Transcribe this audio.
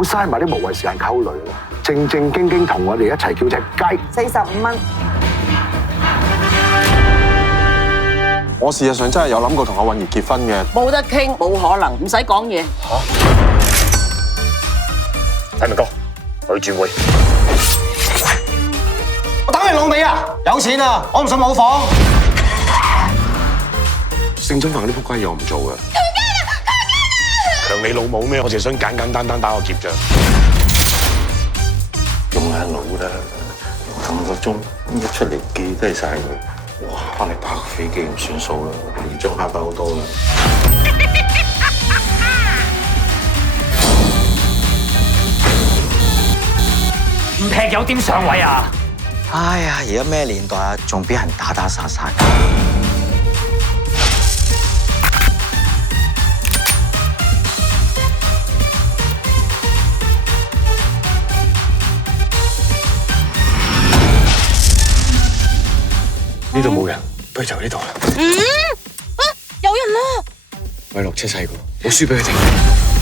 好嘥埋啲無謂時間溝女啦，正正經經同我哋一齊叫隻雞。45蚊。我事實上真係有諗過同阿韻兒結婚嘅。冇得傾，冇可能，唔使講嘢。睇明哥，我要轉會。我等你老味啊！有錢啊，我唔信冇房。性侵犯嗰啲仆街嘢我唔做嘅。強你老母咩？我淨係想簡簡單單打個劫啫。用下腦啦，咁個鐘一出嚟記低晒佢。哇！翻嚟打個飛機唔算數啦，連張蝦包好多啦。唔劈友點上位啊？哎呀，而家咩年代啊，仲俾人打打殺殺㗎？呢度冇人，不如就呢度啦。有人啦！我係落車細個，冇輸俾佢哋。